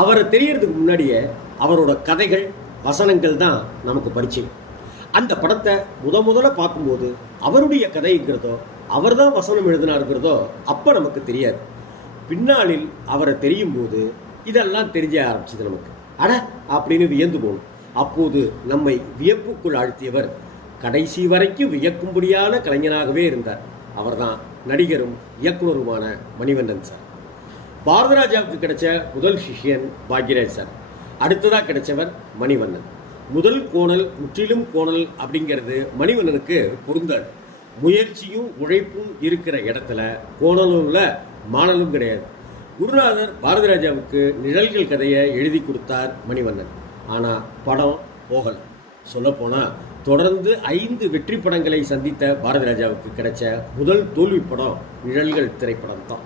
அவரை தெரியறதுக்கு முன்னாடியே அவரோட கதைகள் வசனங்கள் தான் நமக்கு பரிச்சயம் அந்த படத்தை முத முதல்ல பார்க்கும்போது அவருடைய கதைங்கிறதோ அவர் தான் வசனம் எழுதினாருங்கிறதோ அப்போ நமக்கு தெரியாது. பின்னாளில் அவரை தெரியும் போது இதெல்லாம் தெரிய ஆரம்பிச்சது நமக்கு. அட அப்படின்னு வியந்து போகணும் அப்போது நம்மை வியப்புக்குள் ஆழ்த்தியவர் கடைசி வரைக்கும் வியக்கும்படியான கலைஞனாகவே இருந்தார். அவர்தான் நடிகரும் இயக்குனருமான மணிவண்ணன் சார். பாரதராஜாவுக்கு கிடைச்ச முதல் சிஷ்யன் பாக்யராஜ் சார். அடுத்ததாக கிடைச்சவர் மணிவண்ணன். முதல் கோணல் முற்றிலும் கோணல் அப்படிங்கிறது மணிவண்ணனுக்கு பொருந்தாது. முயற்சியும் உழைப்பும் இருக்கிற இடத்துல கோணலும் இல்லை மாணலும் கிடையாது. குருநாதர் பாரதிராஜாவுக்கு நிழல்கள் கதையை எழுதி கொடுத்தார் மணிவண்ணன். ஆனால் படம் போகலை. சொல்லப்போனால் தொடர்ந்து ஐந்து வெற்றி படங்களை சந்தித்த பாரதிராஜாவுக்கு கிடைச்ச முதல் தோல்வி படம் நிழல்கள் திரைப்படம் தான்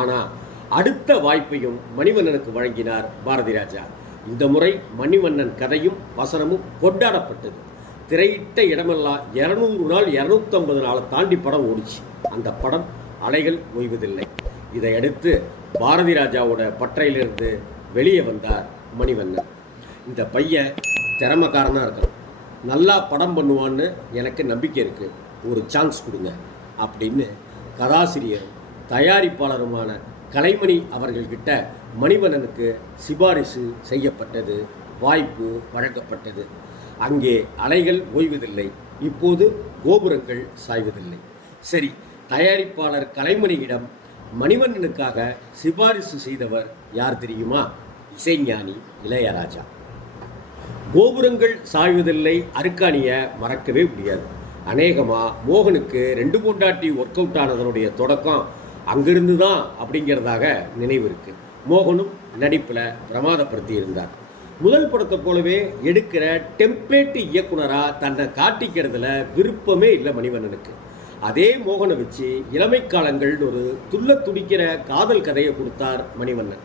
ஆனால் அடுத்த வாய்ப்பையும் மணிவண்ணனுக்கு வழங்கினார் பாரதி ராஜா. இந்த முறை மணிவண்ணன் கதையும் வசனமும் கொண்டாடப்பட்டது. திரையிட்ட இடமெல்லாம் இரநூறு நாள் இரநூத்தம்பது நாளை தாண்டி படம் ஓடிச்சு. அந்த படம் அலைகள் ஓய்வதில்லை. இதையடுத்து பாரதி ராஜாவோட பற்றையிலிருந்து வெளியே வந்தார் மணிவண்ணன். இந்த பையன் திறமைக்காரனாக இருக்கான். நல்லா படம் பண்ணுவான்னு எனக்கு நம்பிக்கை இருக்குது ஒரு சான்ஸ் கொடுங்க. அப்படின்னு கதாசிரியரும் தயாரிப்பாளருமான கலைமணி அவர்கள்கிட்ட மணிவண்ணனுக்கு சிபாரிசு செய்யப்பட்டது வாய்ப்பு வழங்கப்பட்டது. அங்கே அலைகள் ஓய்வதில்லை. இப்போது கோபுரங்கள் சாய்வதில்லை. சரி தயாரிப்பாளர் கலைமணியிடம் மணிவண்ணனுக்காக சிபாரிசு செய்தவர் யார் தெரியுமா? இசைஞானி இளையராஜா. கோபுரங்கள் சாய்வதில்லை அருக்காணியை மறக்கவே முடியாது. அநேகமாக மோகனுக்கு ரெண்டு பொண்டாட்டி ஒர்க் அவுட் ஆனதனுடைய தொடக்கம் அங்கிருந்து தான் அப்படிங்கிறதாக நினைவு இருக்கு. மோகனும் நடிப்பில் பிரமாதப்படுத்தி இருந்தார். முதல் படத்தை போலவே எடுக்கிற டெம்ப்ளேட் இயக்குனராக தன்னை காட்டிக்கிறதுல விருப்பமே இல்லை மணிவண்ணனுக்கு. அதே மோகனை வச்சு இளமை காலங்கள்னு ஒரு துள்ள துடிக்கிற காதல் கதையை கொடுத்தார் மணிவண்ணன்.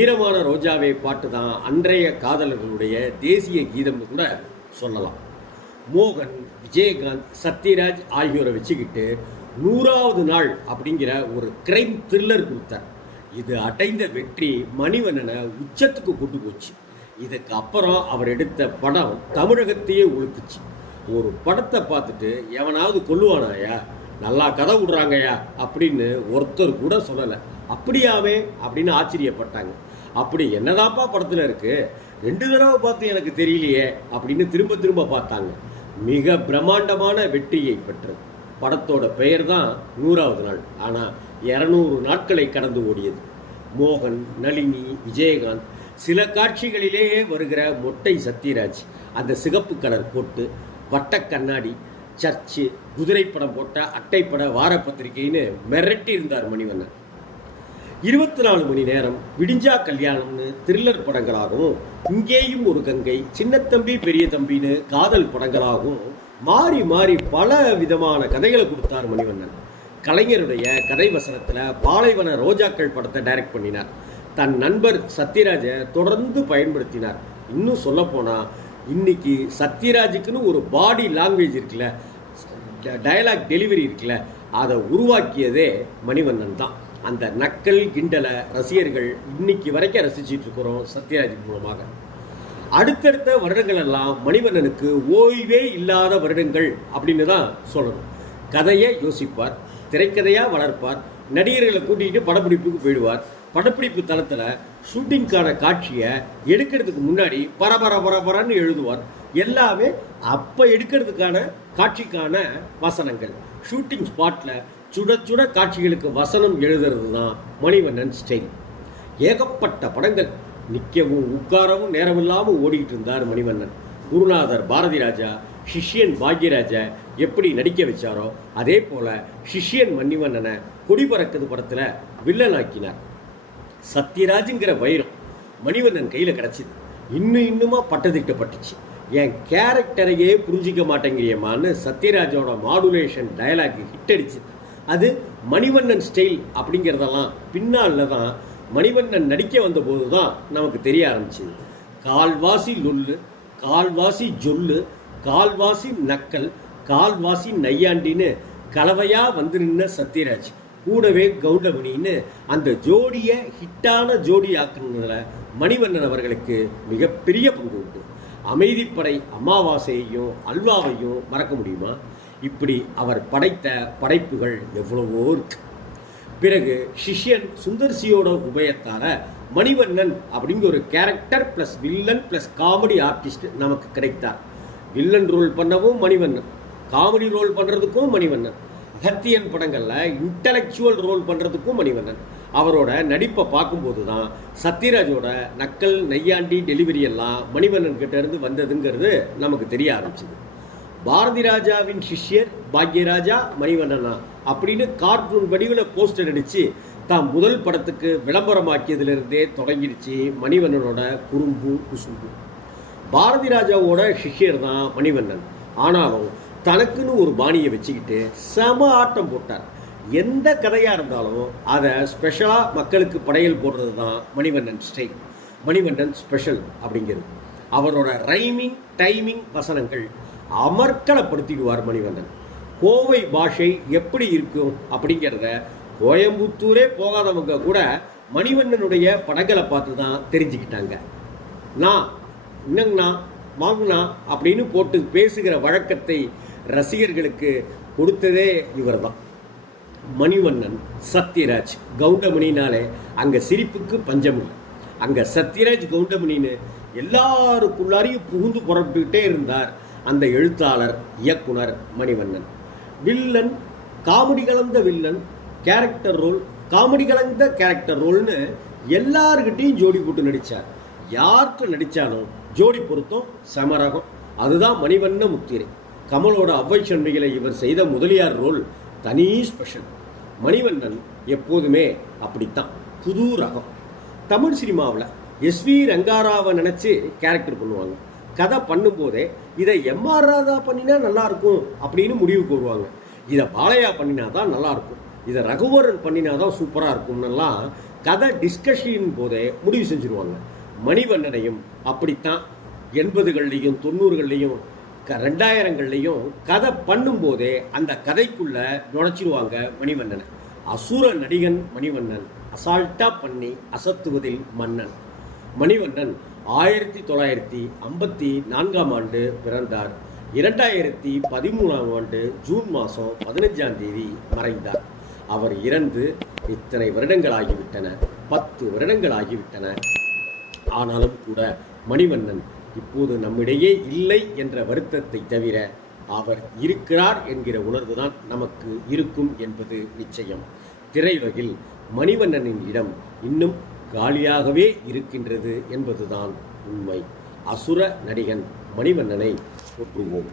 ஈரமான ரோஜாவே பாட்டு தான் அன்றைய காதலர்களுடைய தேசிய கீதம்னு கூட சொல்லலாம். மோகன் விஜயகாந்த் சத்யராஜ் ஆகியோரை வச்சுக்கிட்டு நூறாவது நாள் அப்படிங்கிற ஒரு கிரைம் த்ரில்லர் கொடுத்தார். இது அடைந்த வெற்றி மணிவண்ணனை உச்சத்துக்கு கொண்டு போச்சு. இதுக்கு அப்புறம் அவர் எடுத்த படம் தமிழகத்தையே ஒழுக்குச்சு ஒரு படத்தை பார்த்துட்டு எவனாவது கொல்லுவானாயா நல்லா கதை விடுறாங்கய்யா? அப்படின்னு ஒருத்தர் கூட சொல்லலை. அப்படியாவே அப்படின்னு ஆச்சரியப்பட்டாங்க. அப்படி என்னதாப்பா படத்தில் இருக்குது ரெண்டு தடவை பார்த்து எனக்கு தெரியலையே அப்படின்னு திரும்ப திரும்ப பார்த்தாங்க. மிக பிரம்மாண்டமான வெற்றியை பெற்றது. படத்தோட பெயர் தான் நூறாவது நாள். ஆனால் இரநூறு நாட்களை கடந்து ஓடியது. மோகன் நளினி விஜயகாந்த் சில காட்சிகளிலேயே வருகிற மொட்டை சத்யராஜ் அந்த சிகப்பு கலர் போட்டு வட்ட கண்ணாடி சர்ச்சு குதிரை படம் போட்ட அட்டைப்பட வார பத்திரிகைன்னு மிரட்டி இருந்தார் மணிவண்ணன். இருபத்தி நாலு மணி நேரம் விடிஞ்சா கல்யாணம்னு த்ரில்லர் படங்களாகவும் இங்கேயும் ஒரு கங்கை சின்னத்தம்பி பெரிய தம்பின்னு காதல் படங்களாகவும் மாறி மாறி பல விதமான கதைகளை கொடுத்தார் மணிவண்ணன். கலைஞருடைய கதை வசனத்தில் பாலைவன ரோஜாக்கள் படத்தை டைரக்ட் பண்ணினார். தன் நண்பர் சத்யராஜை தொடர்ந்து பயன்படுத்தினார். இன்னும் சொல்லப்போனால் இன்னைக்கு சத்யராஜுக்குன்னு ஒரு பாடி லாங்குவேஜ் இருக்குல்ல டயலாக் டெலிவரி இருக்குல்ல அதை உருவாக்கியதே மணிவண்ணன் தான். அந்த நக்கல் கிண்டலை ரசிகர்கள் இன்னைக்கு வரைக்கும் ரசிச்சிட்டு இருக்கிறோம் சத்யராஜ் மூலமாக. அடுத்தடுத்த வருடங்கள் எல்லாம் மணிவண்ணனுக்கு ஓய்வே இல்லாத வருடங்கள் அப்படின்னு தான் சொல்லணும். கதையை யோசிப்பார் திரைக்கதையாக வளர்ப்பார் நடிகர்களை கூட்டிகிட்டு படப்பிடிப்புக்கு போயிடுவார். படப்பிடிப்பு தளத்தில் ஷூட்டிங்க்கான காட்சியை எடுக்கிறதுக்கு முன்னாடி பரபர பரபரன்னு எழுதுவார். எல்லாமே அப்போ எடுக்கிறதுக்கான காட்சிக்கான வசனங்கள். ஷூட்டிங் ஸ்பாட்டில் சுட சுட காட்சிகளுக்கு வசனம் எழுதுறது தான் மணிவண்ணன் ஸ்டைல். ஏகப்பட்ட படங்கள். நிற்கவும் உட்காரவும் நேரமில்லாமல் ஓடிக்கிட்டு இருந்தார் மணிவண்ணன். குருநாதர் பாரதி ராஜா சிஷ்யன் பாக்யராஜா எப்படி நடிக்க வச்சாரோ அதே போல் சிஷ்யன் மணிவண்ணனை கொடி பறக்குது படத்தில் வில்லனாக்கினார் சத்யராஜுங்கிற வைரம் மணிவண்ணன் கையில் கிடச்சிது. இன்னும் இன்னுமா பட்டதிட்டப்பட்டுச்சு. என் கேரக்டரையே புரிஞ்சிக்க மாட்டேங்கிறியம்மான்னு சத்யராஜோட மாடுலேஷன் டயலாக் ஹிட் அடிச்சு. அது மணிவண்ணன் ஸ்டைல் அப்படிங்கிறதெல்லாம் பின்னால் தான் மணிவண்ணன் நடிக்க வந்தபோது தான் நமக்கு தெரிய ஆரம்பிச்சுது. கால்வாசி லுல்லு கால்வாசி ஜொல்லு கால்வாசி நக்கல் கால்வாசி நையாண்டின்னு கலவையாக வந்து நின்ன சத்யராஜ் கூடவே கௌண்டமணின்னு அந்த ஜோடியை ஹிட்டான ஜோடி ஆக்குனதுல மணிவண்ணன் அவர்களுக்கு மிகப்பெரிய பங்கு உண்டு. அமைதிப்படை அமாவாசையையும் அல்வாவையும் மறக்க முடியுமா? இப்படி அவர் படைத்த படைப்புகள் எவ்வளவோ இருக்குது பிறகு சிஷ்யன் சுந்தர்சியோட உபயத்தார மணிவண்ணன் அப்படிங்கிற ஒரு character plus villain plus comedy artist நமக்கு கிடைத்தார். வில்லன் ரோல் பண்ணவும் மணிவண்ணன். காமெடி ரோல் பண்ணுறதுக்கும் மணிவண்ணன். அகத்தியன் படங்களில் இன்டலெக்சுவல் ரோல் பண்ணுறதுக்கும் மணிவண்ணன். அவரோட நடிப்பை பார்க்கும்போது தான் சத்யராஜோட நக்கல் நையாண்டி டெலிவரி எல்லாம் மணிவண்ணன் கிட்டேருந்து வந்ததுங்கிறது நமக்கு தெரிய ஆரம்பிச்சது. பாரதி ராஜாவின் சிஷ்யர் பாக்யராஜா மணிவண்ணனா அப்படின்னு கார்ட்டூன் வடிவில் போஸ்டர் அடித்து தான் முதல் படத்துக்கு விளம்பரமாக்கியதிலிருந்தே தொடங்கிடுச்சு மணிவண்ணனோட குறும்பு குசும்பு. பாரதி ராஜாவோட சிஷ்யர் தான் மணிவண்ணன். ஆனாலும் தனக்குன்னு ஒரு பாணியை வச்சுக்கிட்டு செம ஆட்டம் போட்டார். எந்த கதையாக இருந்தாலும் அதை ஸ்பெஷலாக மக்களுக்கு படையல் போடுறது தான் மணிவண்ணன் ஸ்டைல் மணிவண்ணன் ஸ்பெஷல் அப்படிங்கிறது. அவரோட ரைமிங் டைமிங் வசனங்கள். அமர்க்கலப்படுத்திடுவார் மணிவண்ணன். கோவை பாஷை எப்படி இருக்கும் அப்படிங்கிறத கோயம்புத்தூரே போகாதவங்க கூட மணிவண்ணனுடைய படங்களை பார்த்து தான் தெரிஞ்சுக்கிட்டாங்க. நான் என்னங்கண்ணா வாங்கண்ணா அப்படின்னு போட்டு பேசுகிற வழக்கத்தை ரசிகர்களுக்கு கொடுத்ததே இவர் தான். மணிவண்ணன் சத்யராஜ் கவுண்டமணினாலே அங்கே சிரிப்புக்கு பஞ்சமில்லை அங்கே சத்யராஜ் கவுண்டமணின்னு எல்லாருக்குள்ளாரையும் புகுந்து புறப்பிக்கிட்டே இருந்தார். அந்த எழுத்தாளர் இயக்குனர் மணிவண்ணன். வில்லன் காமெடி கலந்த வில்லன் கேரக்டர் ரோல் காமெடி கலந்த கேரக்டர் ரோல்னு எல்லாருக்கிட்டையும் ஜோடி போட்டு நடித்தார் யார்கிட்ட நடித்தாலும் ஜோடி பொருத்தம் சமரகம். அதுதான் மணிவண்ண முத்திரை. கமலோட அவ்வை சண்மைகளை இவர் செய்த முதலியார் ரோல் தனி ஸ்பெஷல் மணிவண்ணன் எப்போதுமே அப்படித்தான். புது ரகம். தமிழ் சினிமாவில் எஸ்வி ரங்காராவை நினச்சி கேரக்டர் பண்ணுவாங்க. கதை பண்ணும்போதே இதை எம்ஆர் ராதா பண்ணினா நல்லா இருக்கும் அப்படின்னு முடிவுக்கு வருவாங்க இதை பாலையா பண்ணினா தான் நல்லா இருக்கும் இதை ரகுவரன் பண்ணினா தான் சூப்பராக இருக்கும்னெல்லாம் கதை டிஸ்கஷன் போதே முடிவு செஞ்சுருவாங்க. மணிவண்ணனையும் அப்படித்தான். எண்பதுகள்லையும் தொண்ணூறுகள்லையும் க ரெண்டாயிரங்கள்லையும் கதை பண்ணும்போதே அந்த கதைக்குள்ளே நுழைச்சிடுவாங்க மணிவண்ணனை. அசுர நடிகன் மணிவண்ணன் அசால்ட்டாக பண்ணி அசத்துவதில் மன்னன். மணிவண்ணன் ஆயிரத்தி தொள்ளாயிரத்தி ஐம்பத்தி நான்காம் ஆண்டு பிறந்தார். இரண்டாயிரத்தி பதிமூணாம் ஆண்டு ஜூன் மாதம் பதினஞ்சாம் தேதி மறைந்தார். அவர் இறந்து இத்தனை வருடங்கள் ஆகிவிட்டன பத்து வருடங்கள் ஆகிவிட்டன ஆனாலும் கூட மணிவண்ணன் இப்போது நம்மிடையே இல்லை என்ற வருத்தத்தை தவிர அவர் இருக்கிறார் என்கிற உணர்வுதான் நமக்கு இருக்கும் என்பது நிச்சயம். திரையுலகில் மணிவண்ணனின் இடம் இன்னும் காலியாகவே இருக்கின்றது என்பதுதான் உண்மை. அசுர நடிகன் மணிவண்ணனை போற்றுவோம்.